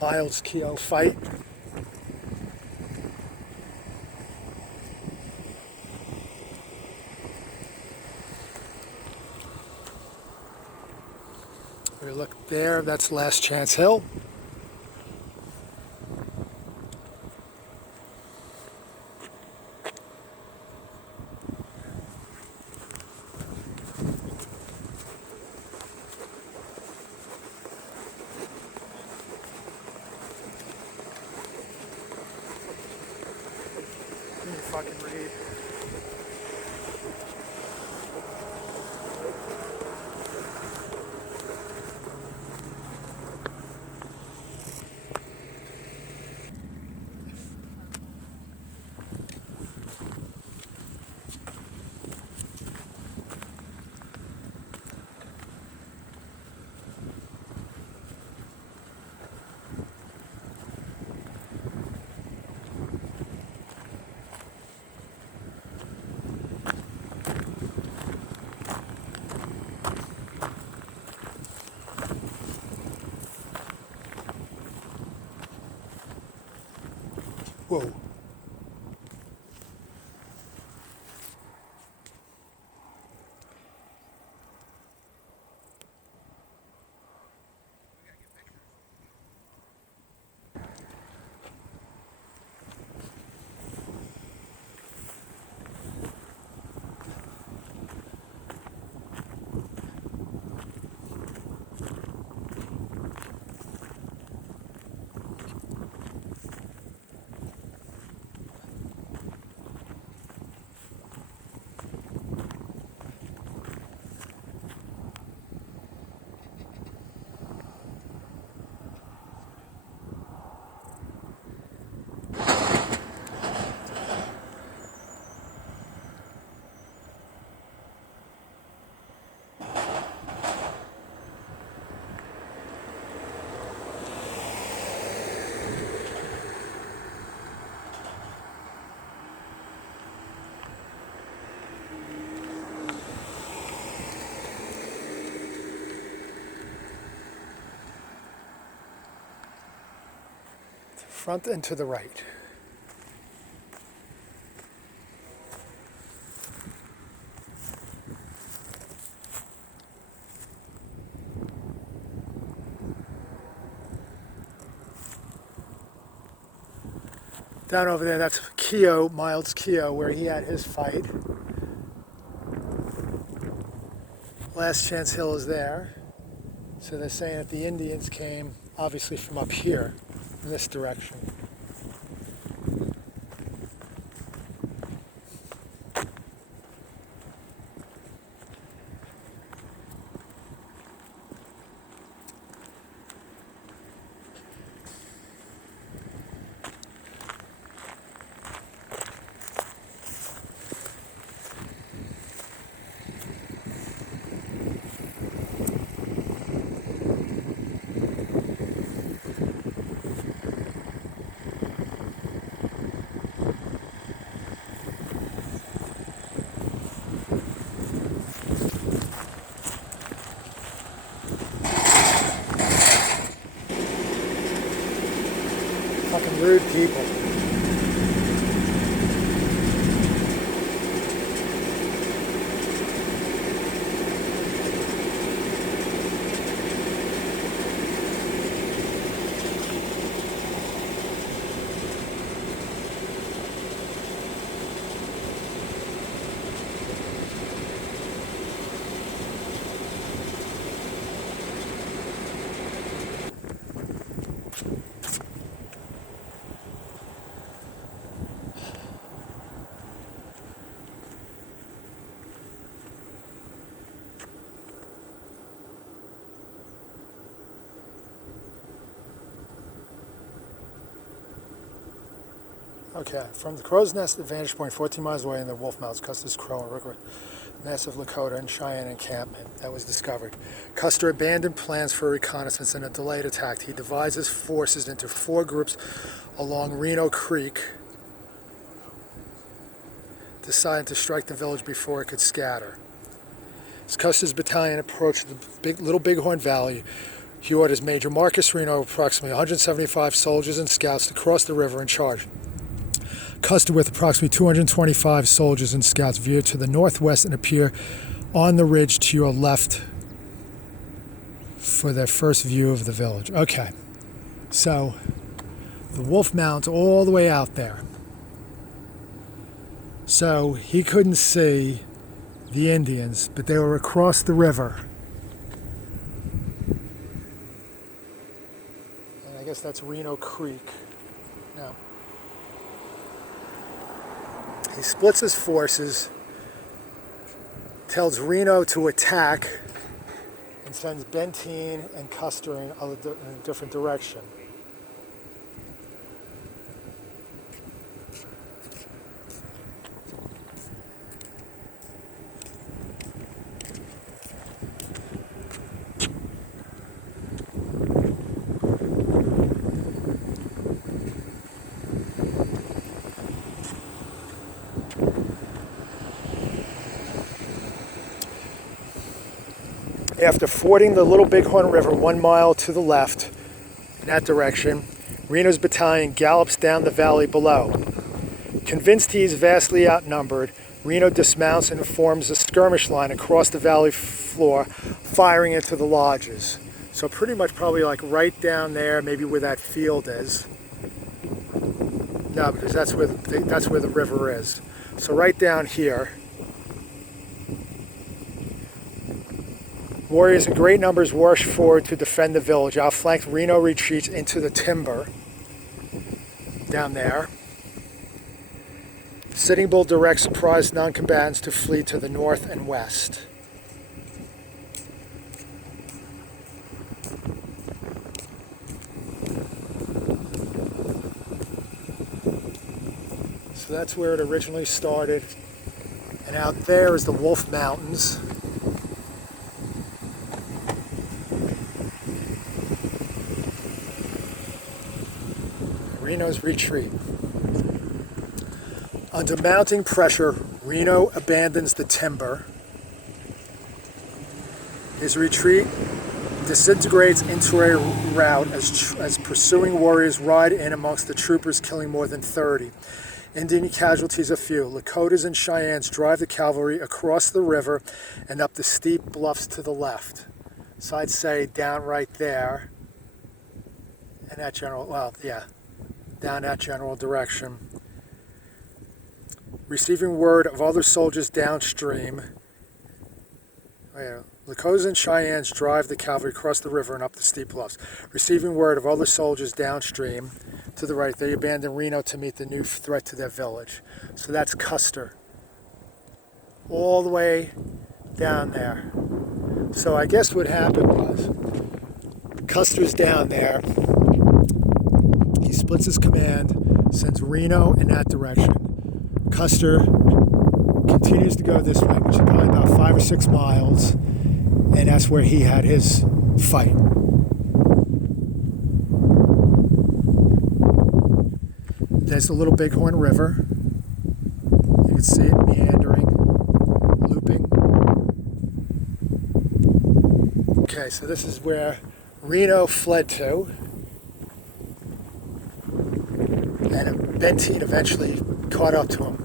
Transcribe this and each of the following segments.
Miles Keogh fight. We look there, that's Last Chance Hill. Can you fucking read? Whoa. Front and to the right. Down over there, that's Keogh, Miles Keogh, where he had his fight. Last Chance Hill is there. So they're saying that the Indians came, obviously, from up here, in this direction. Fucking rude people. Okay, from the Crow's Nest, the vantage point 14 miles away in the Wolf Mountains, Custer's Crow and Rookwood, massive Lakota and Cheyenne encampment that was discovered. Custer abandoned plans for reconnaissance and a delayed attack. He divides his forces into 4 groups along Reno Creek, deciding to strike the village before it could scatter. As Custer's battalion approached the Little Bighorn Valley, He orders Major Marcus Reno approximately 175 soldiers and scouts to cross the river and charge. Custer, with approximately 225 soldiers and scouts, veer to the northwest and appear on the ridge to your left for their first view of the village. Okay, so the Wolf Mountains all the way out there. So he couldn't see the Indians, but they were across the river. And I guess that's Reno Creek. Now, he splits his forces, tells Reno to attack, and sends Benteen and Custer in a different direction. After fording the Little Bighorn River 1 mile to the left in that direction, Reno's battalion gallops down the valley below. Convinced he is vastly outnumbered, Reno dismounts and forms a skirmish line across the valley floor, firing into the lodges. So pretty much probably like right down there, maybe where that field is. No, because that's where the river is. So right down here. Warriors in great numbers rush forward to defend the village. Outflanked, Reno retreats into the timber down there. Sitting Bull directs surprised non-combatants to flee to the north and west. So that's where it originally started. And out there is the Wolf Mountains. Reno's retreat. Under mounting pressure, Reno abandons the timber. His retreat disintegrates into a rout as pursuing warriors ride in amongst the troopers, killing more than 30. Indian casualties are few. Lakotas and Cheyennes drive the cavalry across the river and up the steep bluffs to the left. So I'd say down right there, in that general, down that general direction. Receiving word of other soldiers downstream. Lakotas and Cheyennes drive the cavalry across the river and up the steep bluffs. Receiving word of other soldiers downstream to the right, they abandon Reno to meet the new threat to their village. So that's Custer. All the way down there. So I guess what happened was, Custer's down there. He splits his command, sends Reno in that direction. Custer continues to go this way, which is probably about 5 or 6 miles, and that's where he had his fight. There's the Little Bighorn River. You can see it meandering, looping. Okay, so this is where Reno fled to. And Benteen eventually caught up to him.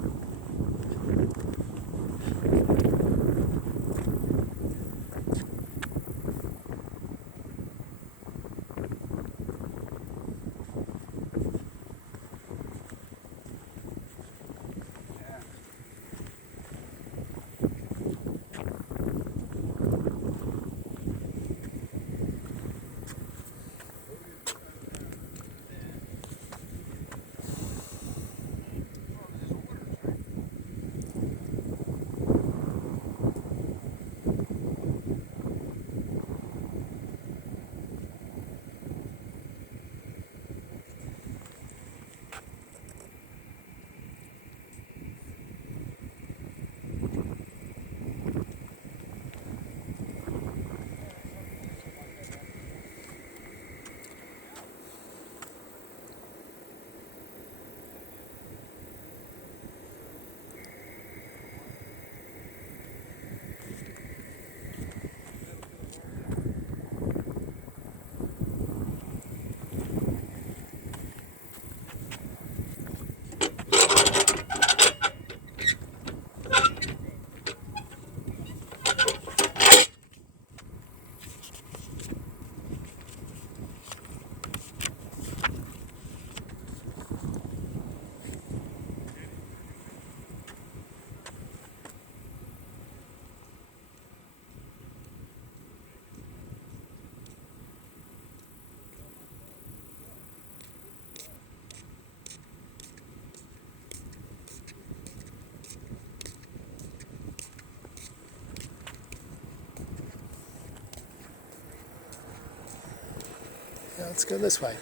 Let's go this way.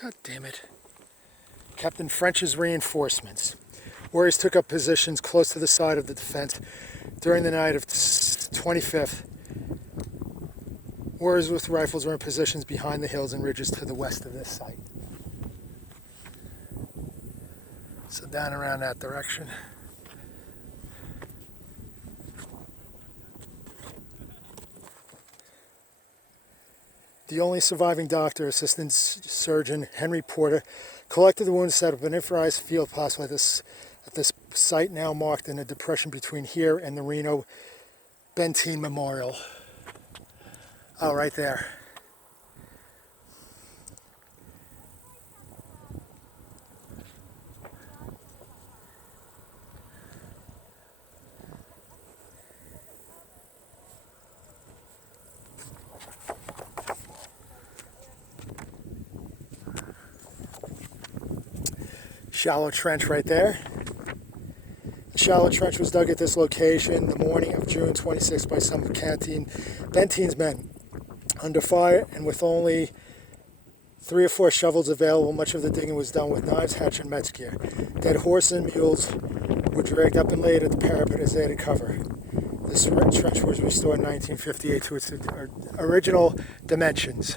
God damn it. Captain French's reinforcements. Warriors took up positions close to the side of the defense during the night of 25th. Warriors with rifles were in positions behind the hills and ridges to the west of this site. So down around that direction. The only surviving doctor, Assistant Surgeon Henry Porter, collected the wounds, set up an improvised field hospital at this site now marked in a depression between here and the Reno Benteen Memorial. Oh, right there. Shallow trench right there. The shallow trench was dug at this location the morning of June 26th by some Benteen's men. Under fire and with only 3 or 4 shovels available, much of the digging was done with knives, hatchet, and Metz gear. Dead horses and mules were dragged up and laid at the parapet as they had to cover. This trench was restored in 1958 to its original dimensions.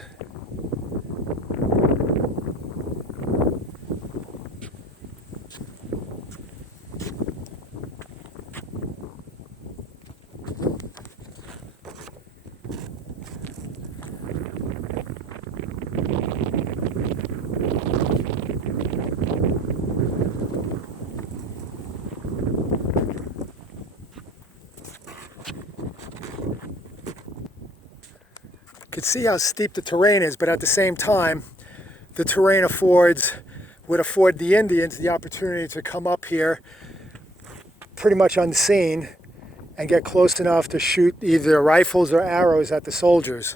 You can see how steep the terrain is, but at the same time, the terrain would afford the Indians the opportunity to come up here pretty much unseen and get close enough to shoot either rifles or arrows at the soldiers.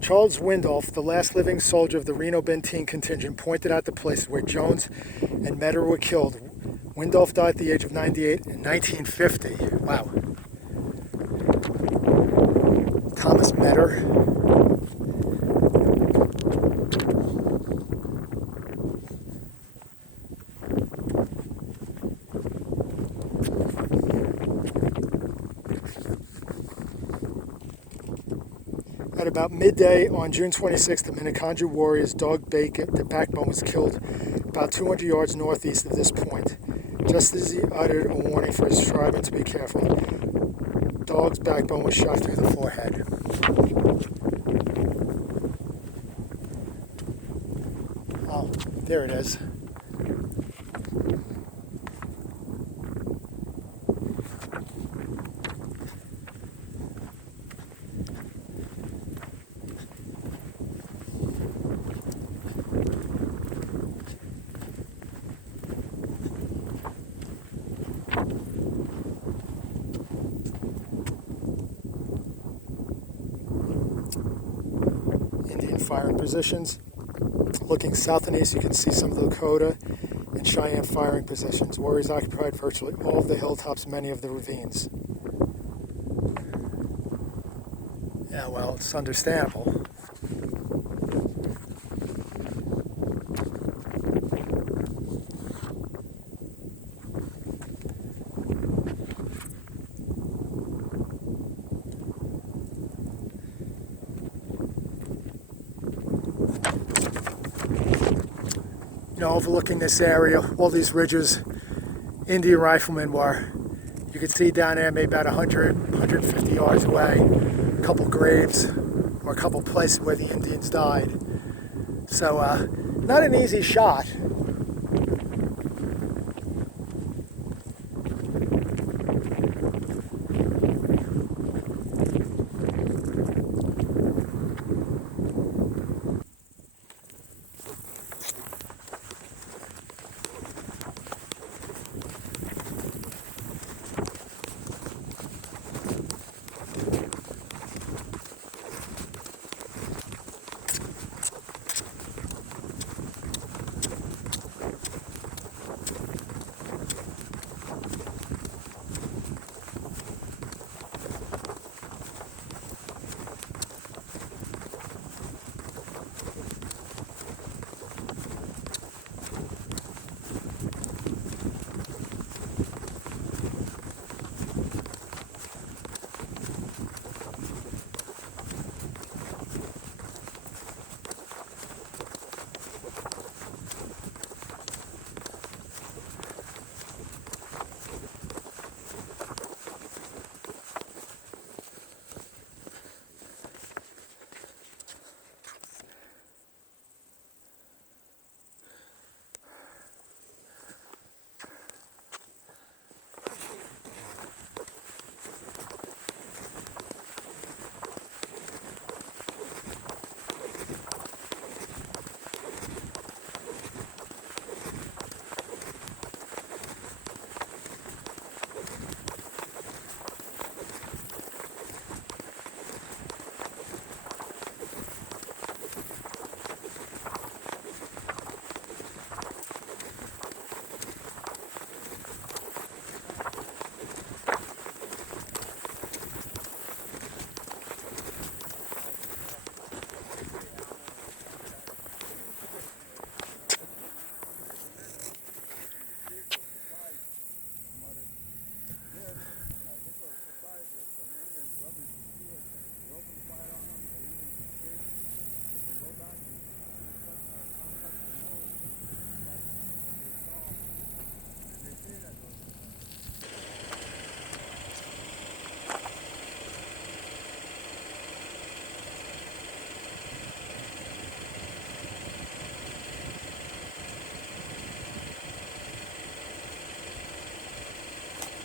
Charles Windolph, the last living soldier of the Reno Benteen contingent, pointed out the places where Jones and Metter were killed. Windolph died at the age of 98 in 1950. Wow. Thomas Metter. At about midday on June 26th, the Minneconjou warrior's dog Backbone was killed about 200 yards northeast of this point, just as he uttered a warning for his tribesmen to be careful. Dog's Backbone was shot through the forehead. Oh, there it is. firing positions. Looking south and east, you can see some of the Lakota and Cheyenne firing positions. Warriors occupied virtually all of the hilltops, many of the ravines. Yeah, well, it's understandable. You know, overlooking this area, all these ridges, Indian riflemen were. You can see down there maybe about 100, 150 yards away, a couple graves or a couple places where the Indians died. So, not an easy shot.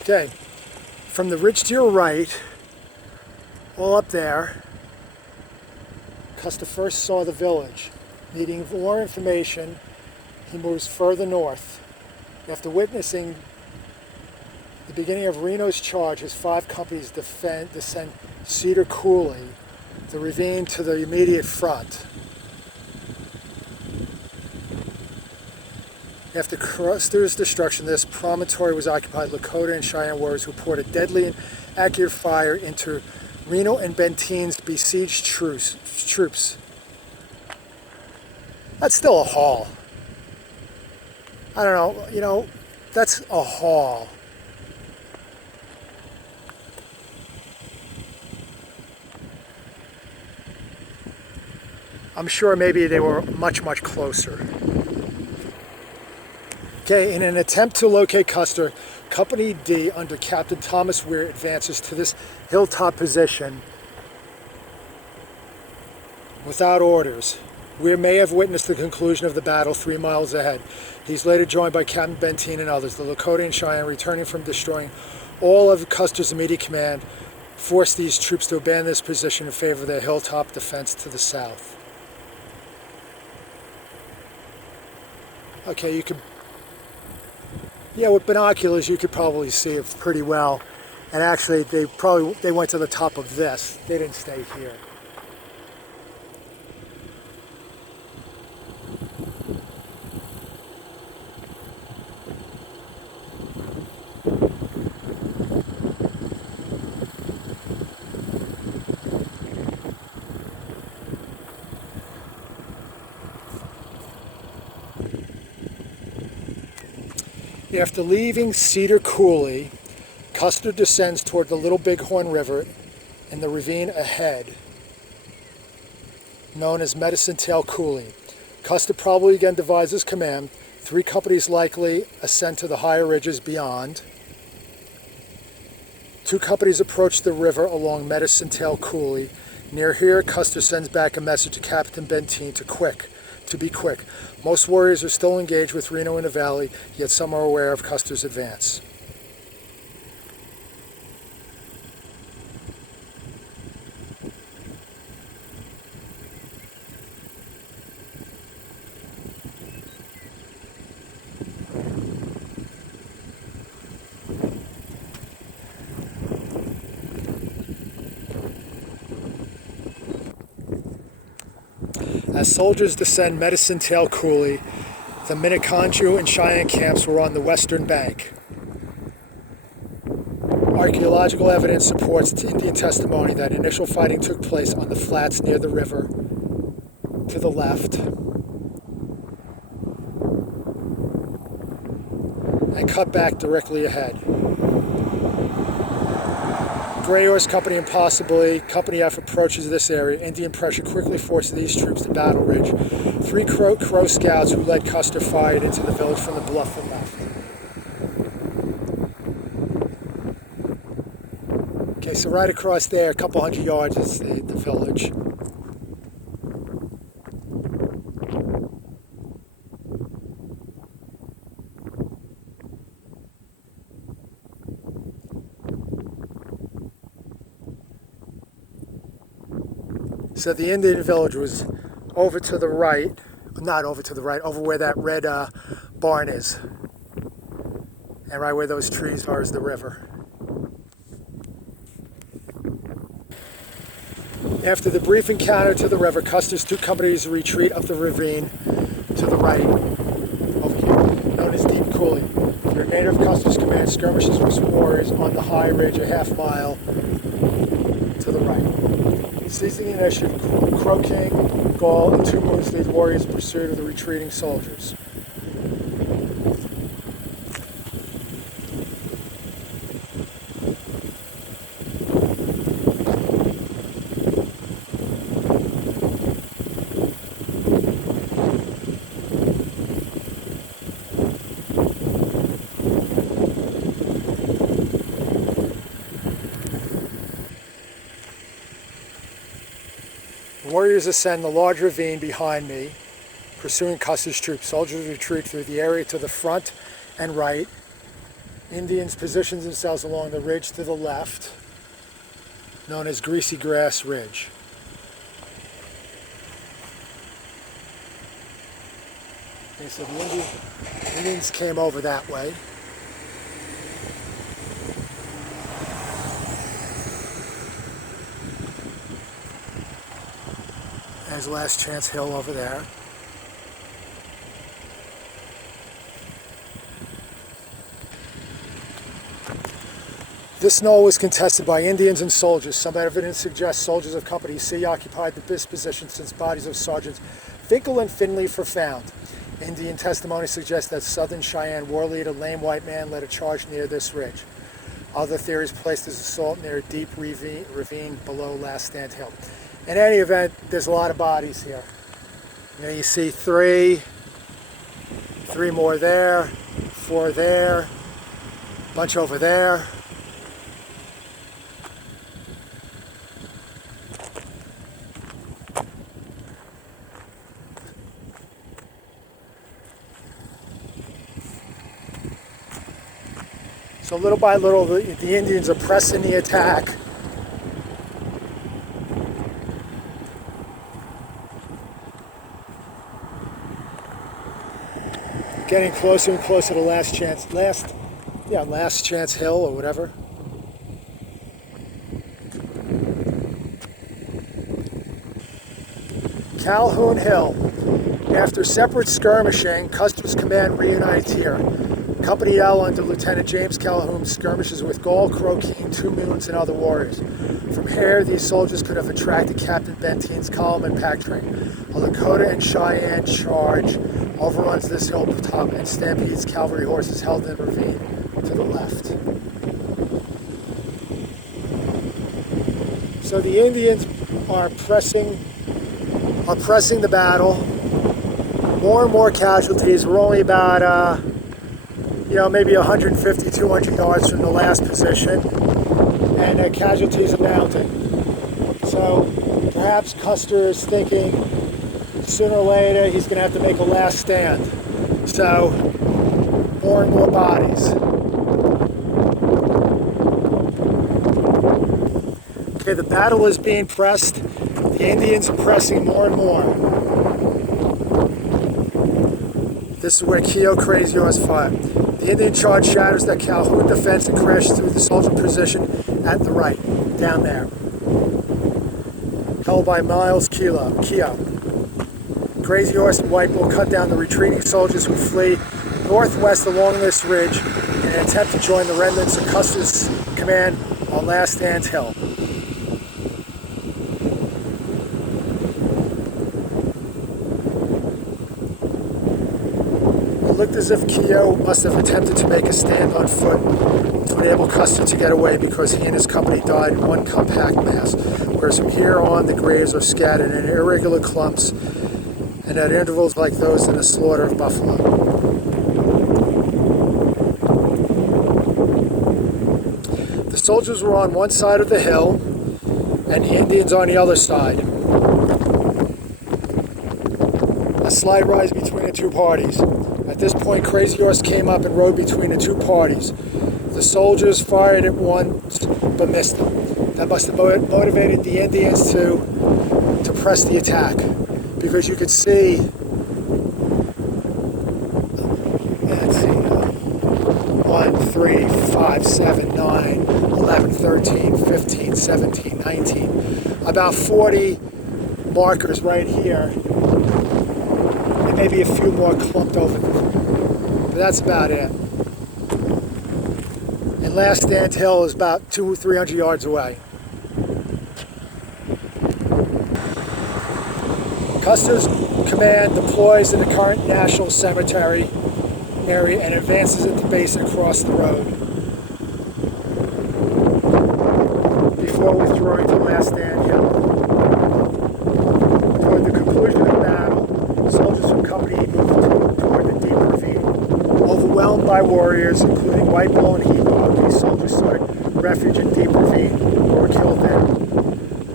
Okay, from the ridge to your right, all up there, Custer first saw the village. Needing more information, he moves further north. After witnessing the beginning of Reno's charge, his 5 companies descend Cedar Coulee, the ravine to the immediate front. After Custer's destruction, this promontory was occupied by Lakota and Cheyenne warriors who poured a deadly and accurate fire into Reno and Benteen's besieged troops. That's still a haul. I don't know, you know, that's a haul. I'm sure maybe they were much, much closer. Okay, in an attempt to locate Custer, Company D under Captain Thomas Weir advances to this hilltop position without orders. Weir may have witnessed the conclusion of the battle 3 miles ahead. He's later joined by Captain Benteen and others. The Lakota and Cheyenne, returning from destroying all of Custer's immediate command, forced these troops to abandon this position in favor of their hilltop defense to the south. Okay, you could... Yeah, with binoculars you could probably see it pretty well. And actually they went to the top of this. They didn't stay here. After leaving Cedar Coulee, Custer descends toward the Little Bighorn River in the ravine ahead, known as Medicine Tail Coulee. Custer probably again divides his command. 3 companies likely ascend to the higher ridges beyond. 2 companies approach the river along Medicine Tail Coulee. Near here, Custer sends back a message to Captain Benteen to be quick. Most warriors are still engaged with Reno in the valley, yet some are aware of Custer's advance. As soldiers descend Medicine Tail Coulee, the Minneconjou and Cheyenne camps were on the western bank. Archaeological evidence supports Indian testimony that initial fighting took place on the flats near the river to the left, and cut back directly ahead. Gray Horse Company and possibly Company F approaches this area. Indian pressure quickly forced these troops to Battle Ridge. 3 Crow scouts who led Custer fired into the village from the bluff and left. Okay, so right across there, a couple hundred yards, is the village. So the Indian village was over to the right, not over to the right, over where that red barn is. And right where those trees are is the river. After the brief encounter to the river, Custer's 2 companies retreat up the ravine to the right, over here, known as Deep Coulee. The remainder of Custer's command skirmishes with some warriors on the high ridge a half mile to the right. Seizing the initiative, Crow King, Gall, and 2 Moons lead warriors in pursuit of the retreating soldiers. Warriors ascend the large ravine behind me, pursuing Custer's troops. Soldiers retreat through the area to the front and right. Indians position themselves along the ridge to the left, known as Greasy Grass Ridge. Okay, so the Indians came over that way. There's Last Chance Hill over there. This knoll was contested by Indians and soldiers. Some evidence suggests soldiers of Company C occupied this position since bodies of Sergeants Finkel and Finley were found. Indian testimony suggests that Southern Cheyenne war leader Lame White Man led a charge near this ridge. Other theories placed his assault near a deep ravine below Last Stand Hill. In any event, there's a lot of bodies here. You see three more there, 4 there, bunch over there. So little by little, the Indians are pressing the attack. Getting closer and closer to Last Chance Hill or whatever. Calhoun Hill. After separate skirmishing, Custer's command reunites here. Company L under Lieutenant James Calhoun skirmishes with Gall, Crow King, 2 Moons, and other warriors. From here, these soldiers could have attracted Captain Benteen's column and pack train. A Lakota and Cheyenne charge overruns this hilltop and stampedes cavalry horses held in a ravine to the left. So the Indians are pressing the battle. More and more casualties. We're only about maybe 150, 200 yards from the last position, and casualties are mounting. So perhaps Custer is thinking sooner or later he's going to have to make a last stand. So more and more bodies. Okay, the battle is being pressed. The Indians are pressing more and more. This is where Keogh Crazy Horse fired. The Indian charge shatters the Calhoun defense and crashes through the soldier position at the right, down there. Held by Miles Keogh. Crazy Horse and White Bull cut down the retreating soldiers who flee northwest along this ridge in an attempt to join the remnants of Custer's command on Last Stand Hill. It looked as if Keogh must have attempted to make a stand on foot to enable Custer to get away, because he and his company died in one compact mass, whereas from here on the graves are scattered in irregular clumps and at intervals like those in the slaughter of buffalo. The soldiers were on one side of the hill and the Indians on the other side. A slight rise between the two parties. At this point, Crazy Horse came up and rode between the two parties. The soldiers fired at once, but missed them. That must have motivated the Indians to press the attack, because you could see, 1, 3, 5, 7, 9, 11, 13, 15, 17, 19, about 40 markers right here, and maybe a few more clumped over them. But that's about it. And Last Stand Hill is about 200-300 yards away. Custer's command deploys in the current National Cemetery area and advances at the base and across the road before withdrawing to Last Stand Hill. Toward the conclusion of the battle, soldiers from company moved toward the deep ravine. Overwhelmed by warriors, including White Bull and He-Dog, these soldiers sought refuge in deep ravine or were killed there.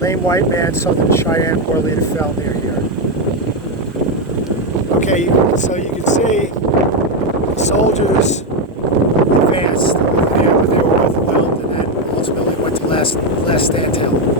Lame white man, Southern Cheyenne war leader, fell near here. Okay, so you can see the soldiers advanced there, but they were overwhelmed and then ultimately went to Last Stand Hill.